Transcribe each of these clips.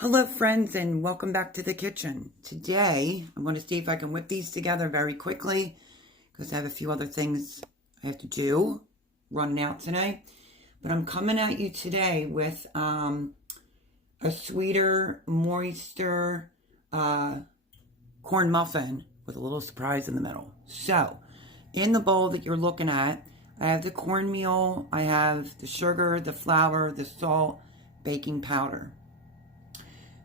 Hello friends, and welcome back to the kitchen. Today I'm going to see if I can whip these together very quickly because I have a few other things I have to do running out today. But I'm coming at you today with a sweeter, moister corn muffin with a little surprise in the middle. So in the bowl that you're looking at, I have the cornmeal, I have the sugar, the flour, the salt, baking powder.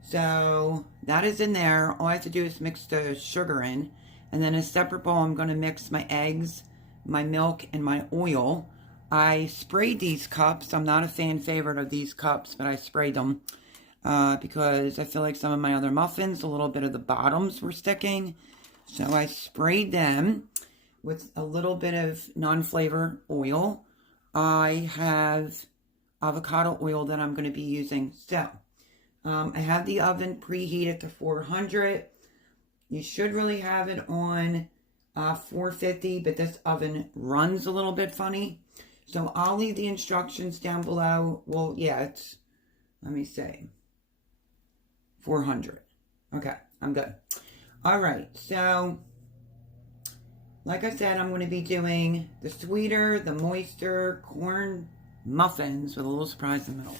So that is in there. All I have to do is mix the sugar in. And then in a separate bowl, I'm going to mix my eggs, my milk, and my oil. I sprayed these cups. I'm not a fan favorite of these cups, but I sprayed them because I feel like some of my other muffins, a little bit of the bottoms were sticking. So I sprayed them with a little bit of non-flavor oil. I have avocado oil that I'm going to be using. So I have the oven preheated to 400. You should really have it on 450, but this oven runs a little bit funny. So I'll leave the instructions down below. Well, yeah, it's, let me see, 400. Okay, I'm good. All right, so like I said, I'm going to be doing the sweeter, the moister corn muffins with a little surprise in the middle.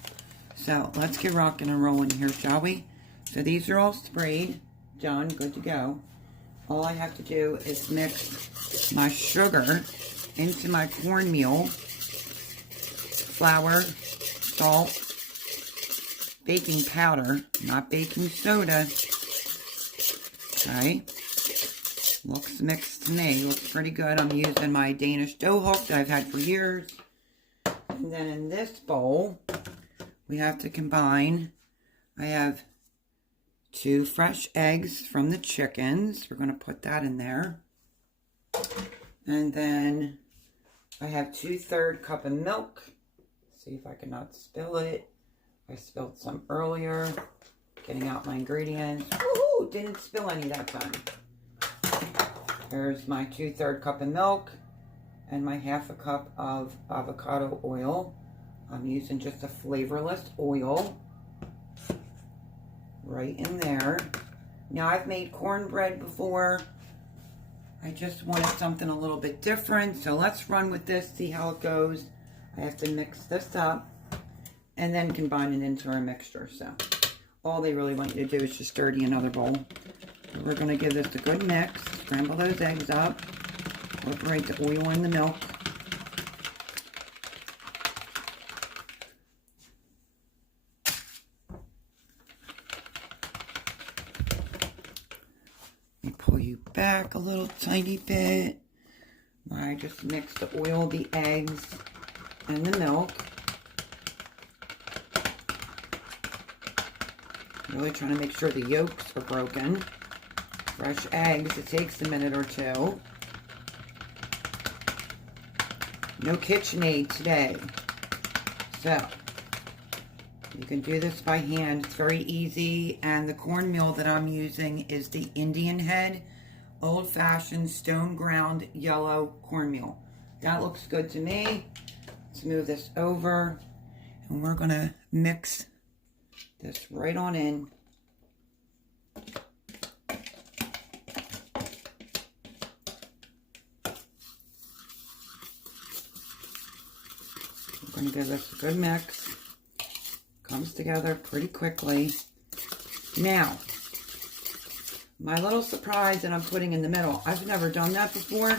So let's get rocking and rolling here, shall we? So these are all sprayed, done, good to go. All I have to do is mix my sugar into my cornmeal, flour, salt, baking powder, not baking soda. Okay. Looks mixed to me. Looks pretty good. I'm using my Danish dough hook that I've had for years. And then in this bowl, we have to combine, I have 2 fresh eggs from the chickens. We're going to put that in there. And then I have 2/3 cup of milk. See if I can not spill it. I spilled some earlier. Getting out my ingredients. Woohoo! Didn't spill any that time. There's my 2/3 cup of milk and my 1/2 cup of avocado oil. I'm using just a flavorless oil right in there. Now, I've made cornbread before. I just wanted something a little bit different. So let's run with this, see how it goes. I have to mix this up and then combine it into our mixture. So all they really want you to do is just dirty another bowl. So we're going to give this a good mix. Scramble those eggs up. Incorporate the oil in the milk. Pull you back a little tiny bit. I just mixed the oil, the eggs, and the milk. Really trying to make sure the yolks are broken. Fresh eggs, it takes a minute or two. No KitchenAid today. So, you can do this by hand. It's very easy. And the cornmeal that I'm using is the Indian Head old-fashioned stone ground yellow cornmeal. That looks good to me. Let's move this over. And we're going to mix this right on in. We're going to give this a good mix. Comes together pretty quickly. Now, my little surprise that I'm putting in the middle. I've never done that before,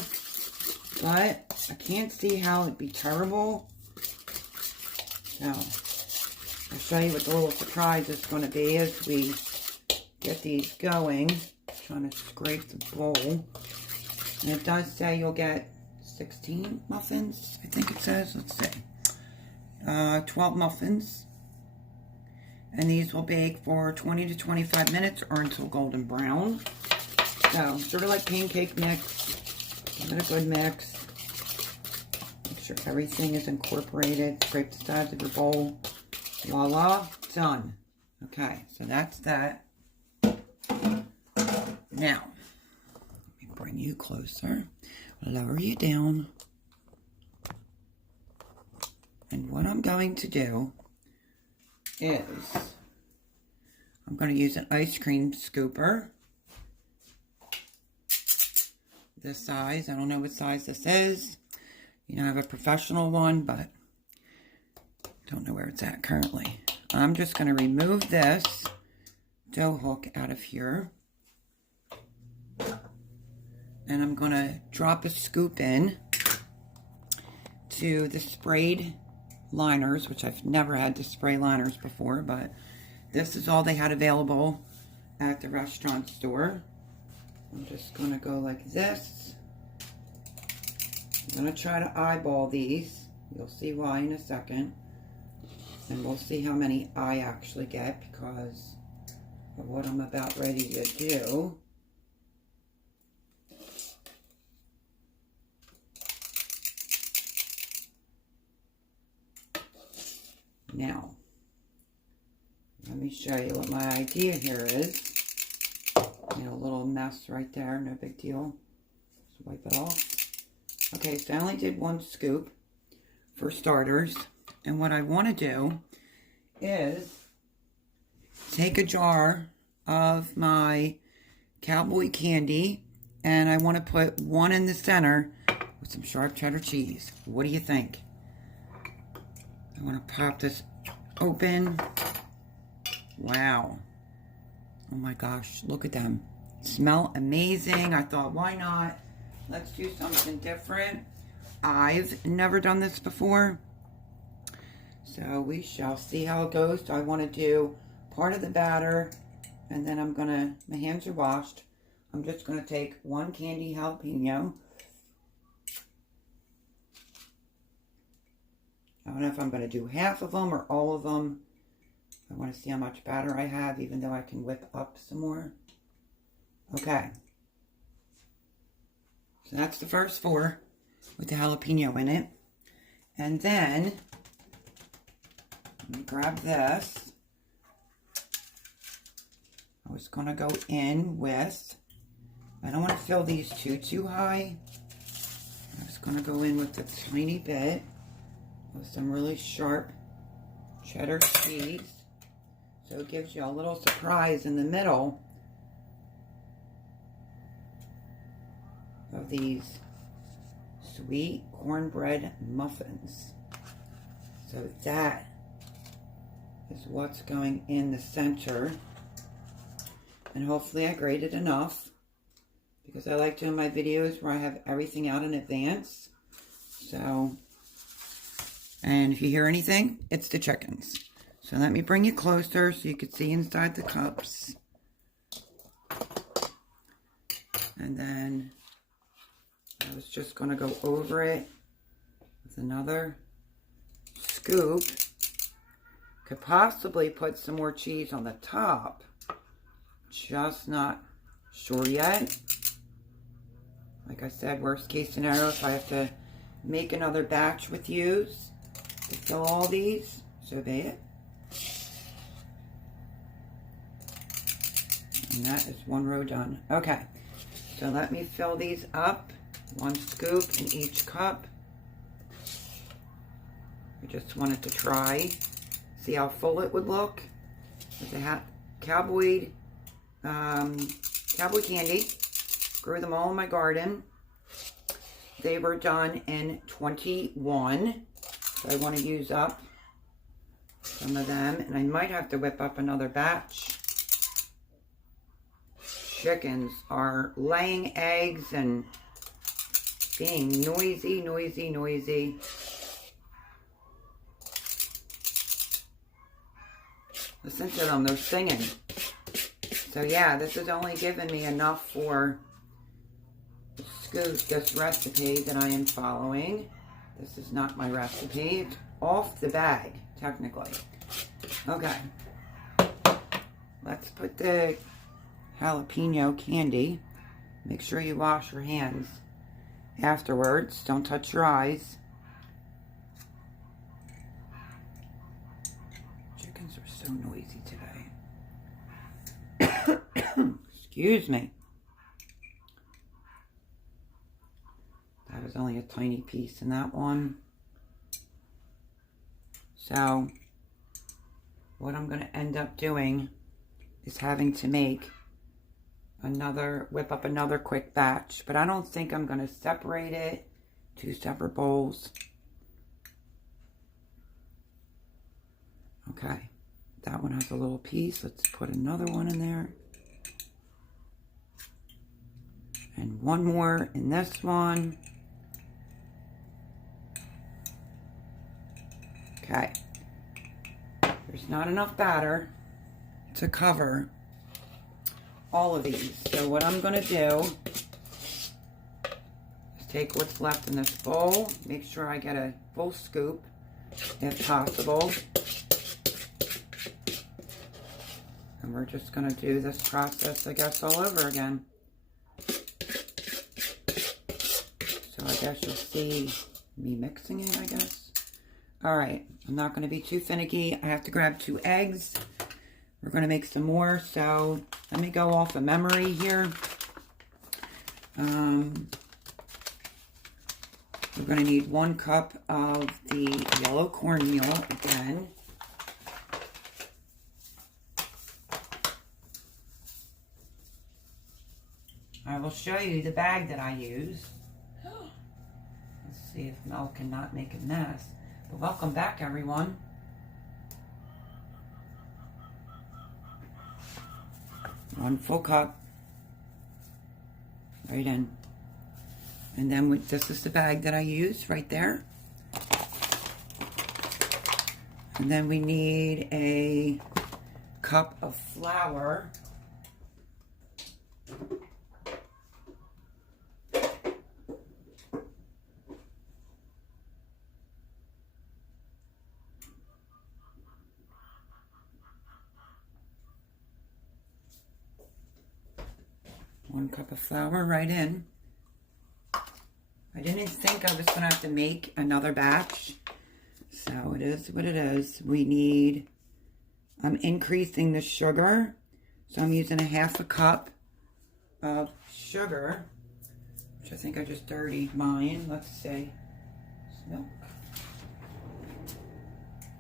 but I can't see how it'd be terrible. So, I'll show you what the little surprise is going to be as we get these going. Trying to scrape the bowl. And it does say you'll get 16 muffins, I think it says. Let's see. 12 muffins. And these will bake for 20 to 25 minutes or until golden brown. So, sort of like pancake mix. Give it a good mix. Make sure everything is incorporated. Scrape the sides of your bowl. Voila, done. Okay, so that's that. Now, let me bring you closer. Lower you down. And what I'm going to do is I'm going to use an ice cream scooper. This size. I don't know what size this is. You know, I have a professional one, but don't know where it's at currently. I'm just going to remove this dough hook out of here. And I'm going to drop a scoop in to the sprayed liners, which I've never had to spray liners before, but this is all they had available at the restaurant store. I'm just going to go like this. I'm going to try to eyeball these. You'll see why in a second. And we'll see how many I actually get because of what I'm about ready to do. Now, let me show you what my idea here is. You know, a little mess right there, no big deal. Just wipe it off. Okay, so I only did 1 scoop for starters. And what I want to do is take a jar of my cowboy candy and I want to put 1 in the center with some sharp cheddar cheese. What do you think? I want to pop this open. Wow. Oh my gosh, look at them. Smell amazing. I thought, why not? Let's do something different. I've never done this before. So we shall see how it goes. So I want to do part of the batter. And then I'm going to, my hands are washed. I'm just going to take 1 candy jalapeno. I don't know if I'm going to do half of them or all of them. I want to see how much batter I have, even though I can whip up some more. Okay. So that's the first 4 with the jalapeno in it. And then, let me grab this. I was going to go in with, I don't want to fill these too high. I was going to go in with a tiny bit of some really sharp cheddar cheese. So it gives you a little surprise in the middle of these sweet cornbread muffins. So that is what's going in the center. And hopefully I graded enough because I like doing my videos where I have everything out in advance. So, and if you hear anything, it's the chickens. So let me bring you closer so you can see inside the cups. And then I was just going to go over it with another scoop. Could possibly put some more cheese on the top. Just not sure yet. Like I said, worst case scenario, if I have to make another batch with you to fill all these, so be it. And that is 1 row done. Okay, so let me fill these up. 1 scoop in each cup. I just wanted to try, see how full it would look. With the cowboy candy. Grew them all in my garden. They were done in 21. So I want to use up some of them. And I might have to whip up another batch. Chickens are laying eggs and being noisy. Listen to them, they're singing. So yeah, this is only giving me enough for this recipe that I am following. This is not my recipe. It's off the bag, technically. Okay. Let's put the jalapeno candy. Make sure you wash your hands afterwards. Don't touch your eyes. Chickens are so noisy today. Excuse me. That was only a tiny piece in that one. So, what I'm going to end up doing is having to whip up another quick batch. But I don't think I'm going to separate it. 2 separate bowls. Okay, that one has a little piece. Let's put another one in there. And one more in this one. Okay. There's not enough batter to cover all of these. So what I'm going to do is take what's left in this bowl. Make sure I get a full scoop, if possible. And we're just going to do this process, I guess, all over again. So I guess you'll see me mixing it, I guess. All right, I'm not going to be too finicky. I have to grab 2 eggs. We're going to make some more, so let me go off of memory here. We're going to need 1 cup of the yellow cornmeal again. I will show you the bag that I use. Let's see if Mel cannot make a mess. But welcome back, everyone. One full cup. Right in. And then this is the bag that I use right there. And then we need a cup of flour. One cup of flour right in. I didn't think I was going to have to make another batch. So it is what it is. I'm increasing the sugar. So I'm using 1/2 cup of sugar, which I think I just dirtied mine. Let's see. Milk.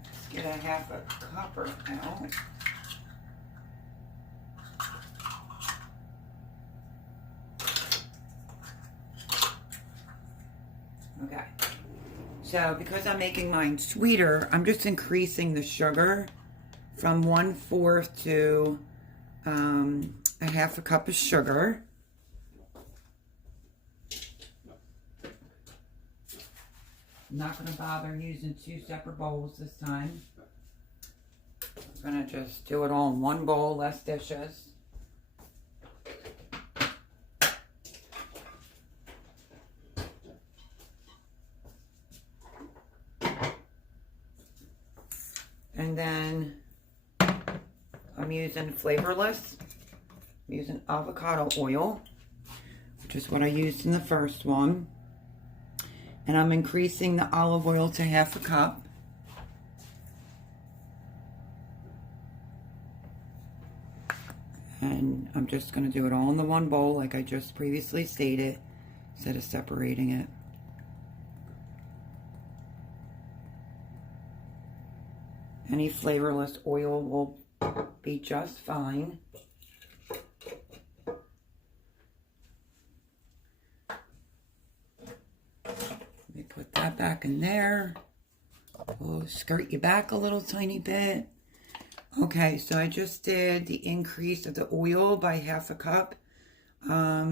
Let's get 1/2 cup out. Okay, so because I'm making mine sweeter, I'm just increasing the sugar from 1/4 to 1/2 cup of sugar. I'm not going to bother using 2 separate bowls this time. I'm going to just do it all in one bowl, less dishes. And then I'm using flavorless. I'm using avocado oil, which is what I used in the first one. And I'm increasing the olive oil to 1/2 cup. And I'm just going to do it all in the one bowl like I just previously stated, instead of separating it. Any flavorless oil will be just fine. Let me put that back in there. We'll skirt you back a little tiny bit. Okay, so I just did the increase of the oil by 1/2 cup. I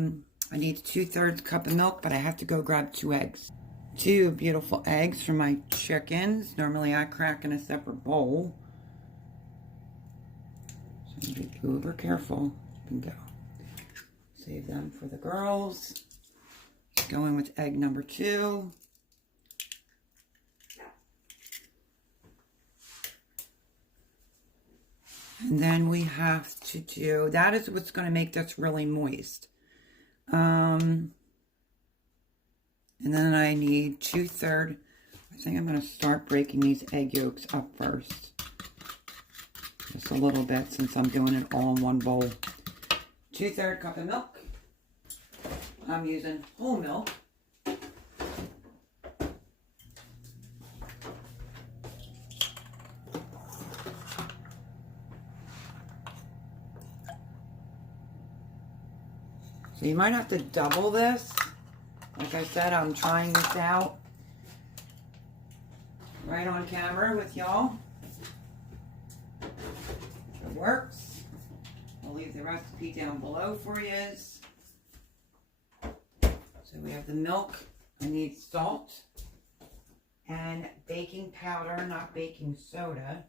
need 2/3 cup of milk, but I have to go grab 2 eggs. 2 beautiful eggs for my chickens. Normally I crack in a separate bowl. So be uber careful. And go. Save them for the girls. Go in with egg number 2. And then we have to do, that is what's going to make this really moist. And then I need 2/3. I think I'm going to start breaking these egg yolks up first. Just a little bit since I'm doing it all in one bowl. 2/3 cup of milk. I'm using whole milk. So you might have to double this. Like I said, I'm trying this out right on camera with y'all. If it works, I'll leave the recipe down below for you. So we have the milk. I need salt and baking powder, not baking soda.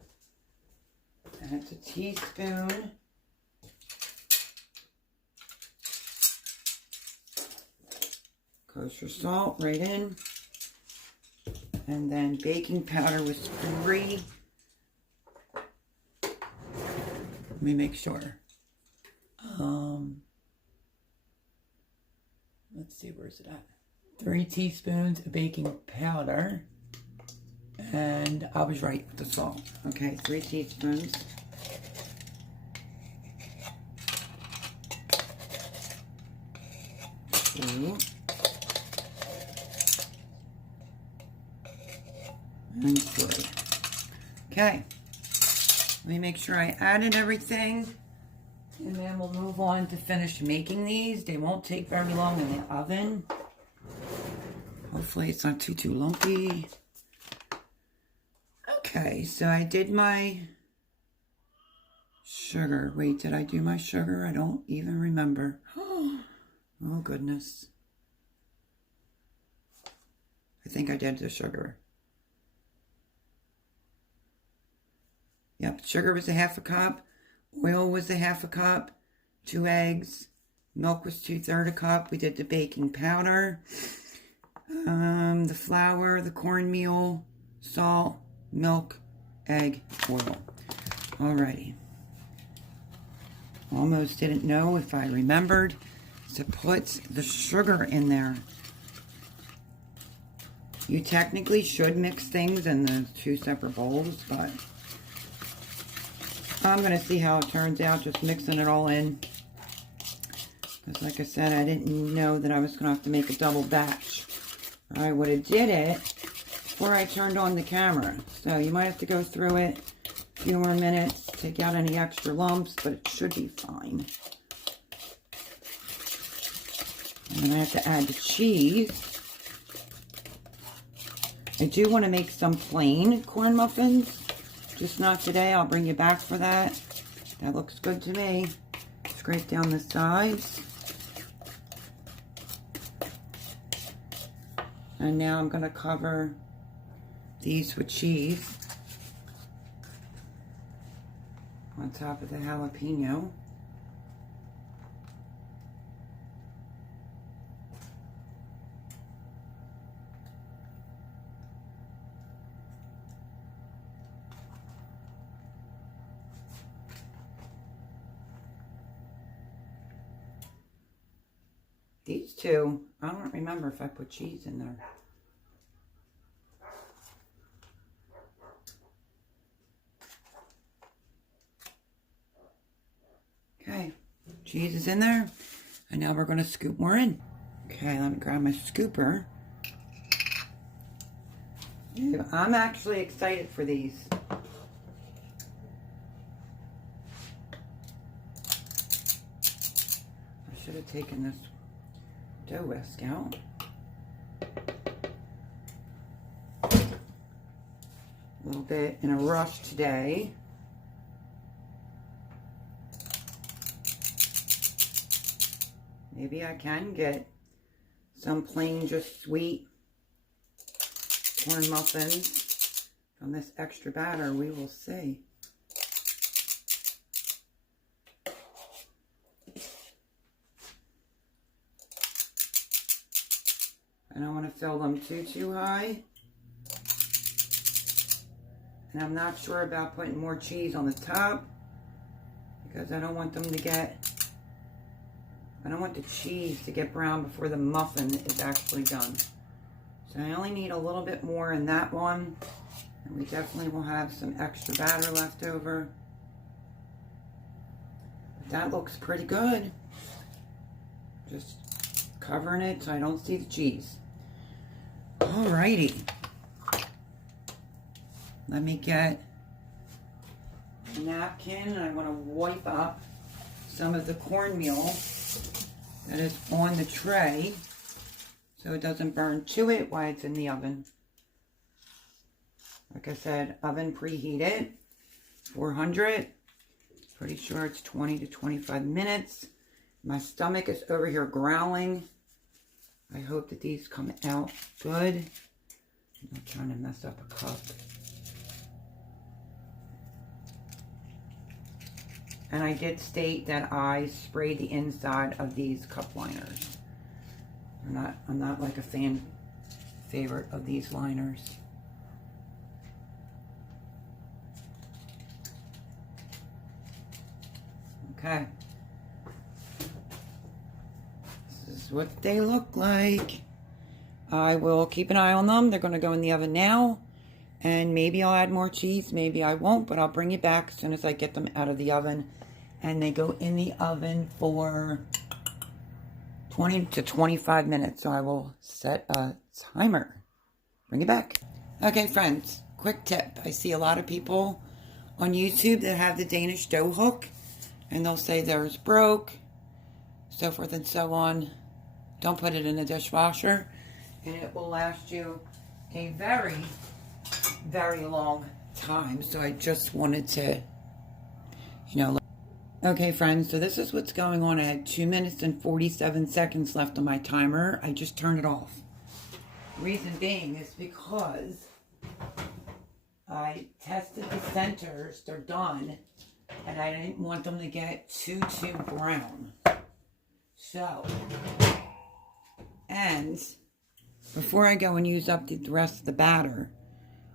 And it's a teaspoon. Kosher salt right in. And then baking powder was 3. Let me make sure. Let's see, where's it at? 3 teaspoons of baking powder. And I was right with the salt. Okay, 3 teaspoons. Two. And 3. Okay. Let me make sure I added everything. And then we'll move on to finish making these. They won't take very long in the oven. Hopefully it's not too lumpy. Okay, so I did my sugar. Wait, did I do my sugar? I don't even remember. Oh goodness. I think I did the sugar. Yep, sugar was a 1/2 cup. Oil was a 1/2 cup. 2 eggs. Milk was 2/3 cup. We did the baking powder. The flour, the cornmeal, salt, milk, egg, oil. Alrighty. Almost didn't know if I remembered to put the sugar in there. You technically should mix things in the 2 separate bowls, but I'm going to see how it turns out, just mixing it all in. Because like I said, I didn't know that I was going to have to make a double batch. I would have did it before I turned on the camera. So you might have to go through it a few more minutes, take out any extra lumps, but it should be fine. And then I have to add the cheese. I do want to make some plain corn muffins. Just not today. I'll bring you back for that. That looks good to me. Scrape down the sides. And now I'm going to cover these with cheese on top of the jalapeno. These two, I don't remember if I put cheese in there. Okay, cheese is in there. And now we're going to scoop more in. Okay, let me grab my scooper. I'm actually excited for these. I should have taken this dough whisk out. A little bit in a rush today. Maybe I can get some plain, just sweet corn muffins from this extra batter. We will see. I don't want to fill them too high. And I'm not sure about putting more cheese on the top because I don't want them to get, I don't want the cheese to get brown before the muffin is actually done. So I only need a little bit more in that one. And we definitely will have some extra batter left over. But that looks pretty good. Just covering it so I don't see the cheese. Alrighty. Let me get a napkin and I want to wipe up some of the cornmeal that is on the tray so it doesn't burn to it while it's in the oven. Like I said, oven preheated, 400. Pretty sure it's 20 to 25 minutes. My stomach is over here growling. I hope that these come out good. I'm not trying to mess up a cup. And I did state that I sprayed the inside of these cup liners. I'm not like a favorite of these liners. Okay. This is what they look like. I will keep an eye on them. They're going to go in the oven now. And maybe I'll add more cheese. Maybe I won't. But I'll bring it back as soon as I get them out of the oven. And they go in the oven for 20 to 25 minutes. So I will set a timer. Bring it back. Okay, friends. Quick tip. I see a lot of people on YouTube that have the Danish dough hook. And they'll say theirs broke. So forth and so on. Don't put it in the dishwasher. And it will last you a very, very long time. So I just wanted to, Okay, friends, so this is what's going on. I had 2 minutes and 47 seconds left on my timer. I just turned it off. Reason being is because I tested the centers. They're done. And I didn't want them to get too brown. So, and before I go and use up the rest of the batter,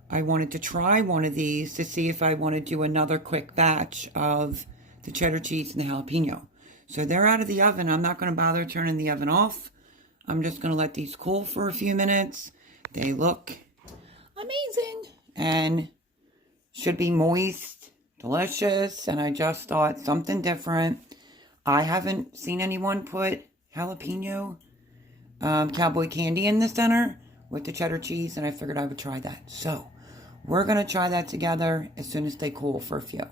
I wanted to try one of these to see if I want to do another quick batch of the cheddar cheese and the jalapeno. So they're out of the oven. I'm not going to bother turning the oven off. I'm just going to let these cool for a few minutes. They look amazing and should be moist, delicious, and I just thought something different. I haven't seen anyone put jalapeno cowboy candy in the center with the cheddar cheese, and I figured I would try that. So we're going to try that together as soon as they cool for a few.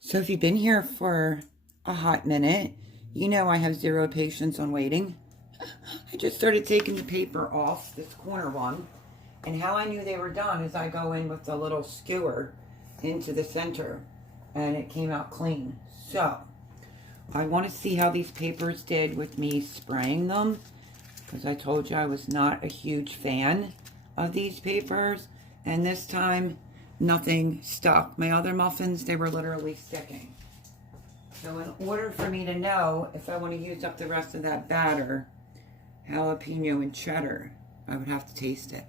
So if you've been here for a hot minute, you know I have zero patience on waiting. I just started taking the paper off this corner one, and how I knew they were done is I go in with a little skewer into the center, and it came out clean. So I want to see how these papers did with me spraying them, because I told you I was not a huge fan of these papers, and this time nothing stuck. My other muffins, they were literally sticking. So in order for me to know if I want to use up the rest of that batter, jalapeno and cheddar, I would have to taste it.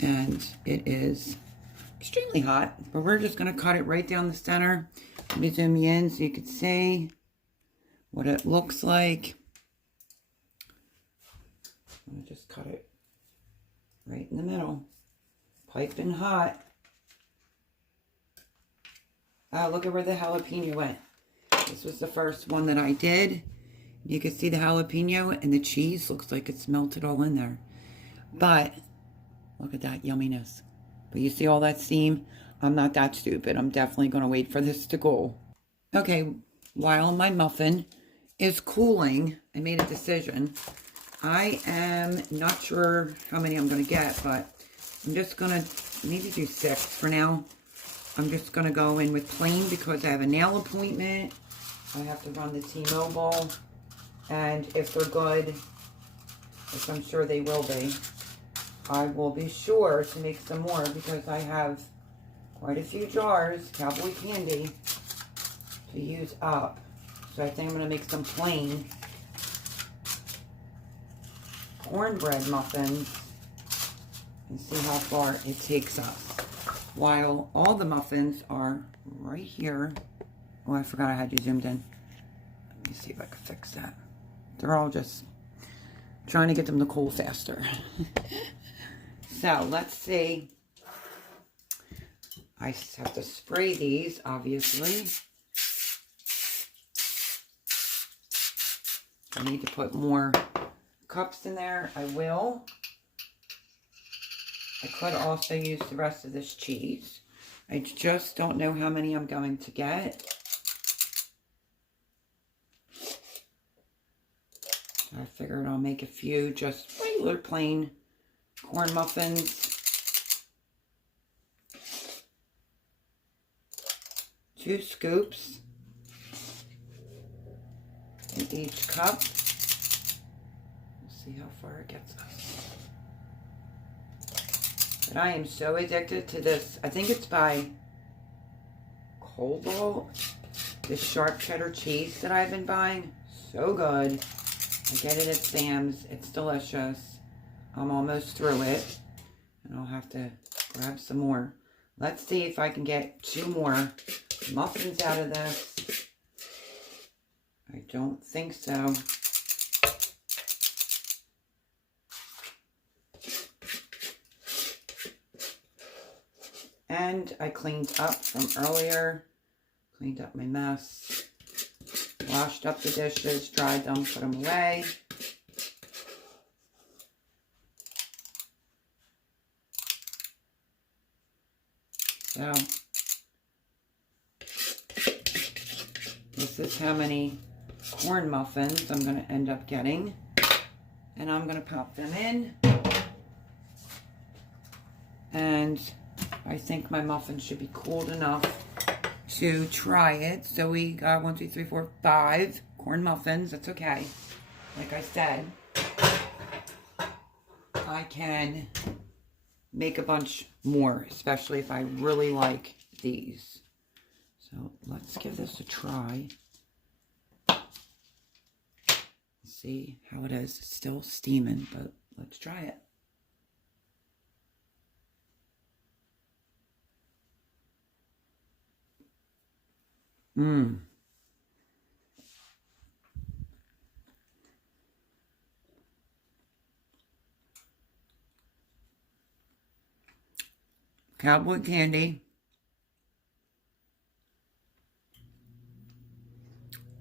And it is extremely hot, but we're just going to cut it right down the center. Let me zoom you in so you can see what it looks like. I'm going to just cut it right in the middle. Piping hot. Oh, look at where the jalapeno went. This was the first one that I did. You can see the jalapeno and the cheese looks like it's melted all in there. But look at that yumminess. But you see all that steam? I'm not that stupid. I'm definitely going to wait for this to cool. Okay, while my muffin is cooling, I made a decision. I am not sure how many I'm going to get, but I'm just going to maybe do 6 for now. I'm just going to go in with plain because I have a nail appointment. I have to run the T-Mobile. And if they're good, which I'm sure they will be, I will be sure to make some more because I have quite a few jars, cowboy candy, to use up. So I think I'm going to make some plain cornbread muffins and see how far it takes us. While all the muffins are right here. Oh, I forgot I had you zoomed in. Let me see if I can fix that. They're all just trying to get them to cool faster. So, let's see. I have to spray these, obviously. I need to put more cups in there. I will. I could also use the rest of this cheese. I just don't know how many I'm going to get. So I figured I'll make a few just regular plain corn muffins. 2 scoops in each cup. We'll see how far it gets us. But I am so addicted to this. I think it's by Coldwell. This sharp cheddar cheese that I've been buying. So good. I get it at Sam's. It's delicious. I'm almost through it. And I'll have to grab some more. Let's see if I can get 2 more muffins out of this. I don't think so. And I cleaned up from earlier. Cleaned up my mess. Washed up the dishes, dried them, put them away. So, this is how many corn muffins I'm going to end up getting. And I'm going to pop them in. And I think my muffins should be cooled enough to try it. So we got 1, 2, 3, 4, 5 corn muffins. That's okay. Like I said, I can make a bunch more, especially if I really like these. So let's give this a try. See how it is. It's still steaming, but let's try it. Cowboy candy.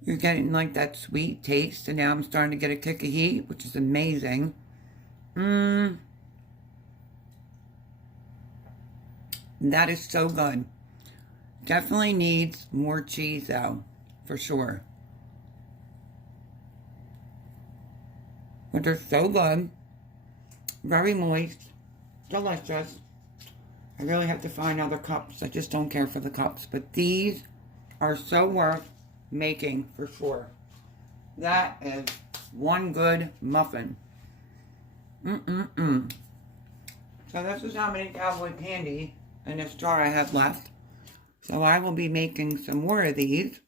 You're getting like that sweet taste, and now I'm starting to get a kick of heat, which is amazing. That is so good. Definitely needs more cheese though, for sure. But they're so good. Very moist. Delicious. I really have to find other cups. I just don't care for the cups. But these are so worth making for sure. That is one good muffin. So this is how many cowboy candy in this jar I have left. So I will be making some more of these.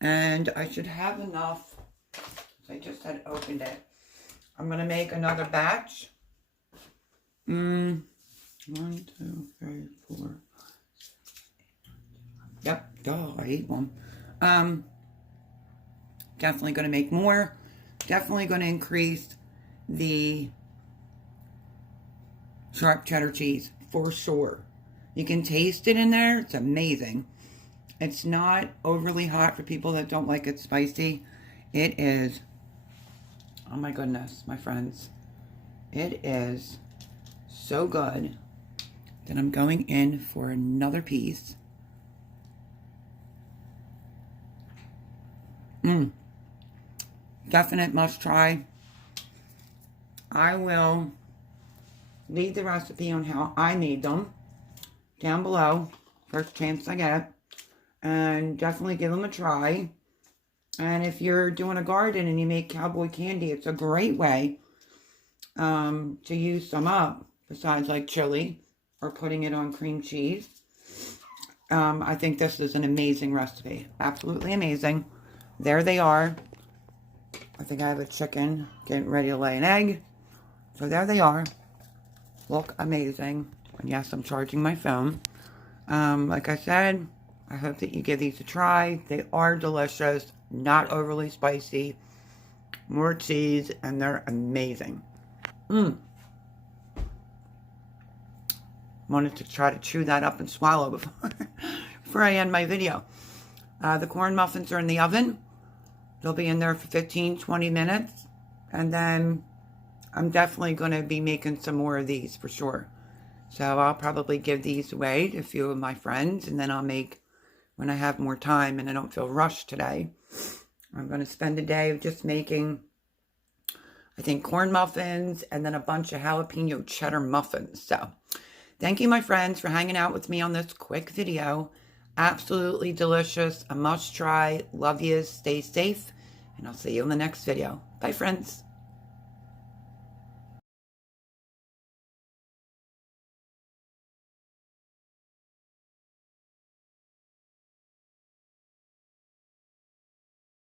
And I should have enough. I just had opened it. I'm going to make another batch. 1, 2, 3, 4. Yep, duh, I ate one. Definitely going to make more. Definitely going to increase the sharp cheddar cheese for sure. You can taste it in there. It's amazing. It's not overly hot for people that don't like it spicy. It is, oh my goodness, my friends. It is so good that I'm going in for another piece. Definite must try. I will leave the recipe on how I made them down below, first chance I get, and definitely give them a try. And if you're doing a garden and you make cowboy candy, it's a great way to use some up, besides like chili or putting it on cream cheese. I think this is an amazing recipe. Absolutely amazing. There they are. I think I have a chicken getting ready to lay an egg. So there they are. Look amazing. And yes, I'm charging my phone. Like I said, I hope that you give these a try. They are delicious, not overly spicy, more cheese, and they're amazing. Wanted to try to chew that up and swallow before I end my video. The corn muffins are in the oven. They'll be in there for 15-20 minutes. And then I'm definitely going to be making some more of these for sure. So I'll probably give these away to a few of my friends. And then I'll make, when I have more time and I don't feel rushed today, I'm going to spend a day just making, I think, corn muffins and then a bunch of jalapeno cheddar muffins. So thank you, my friends, for hanging out with me on this quick video. Absolutely delicious. A must try. Love yous. Stay safe. And I'll see you in the next video. Bye, friends.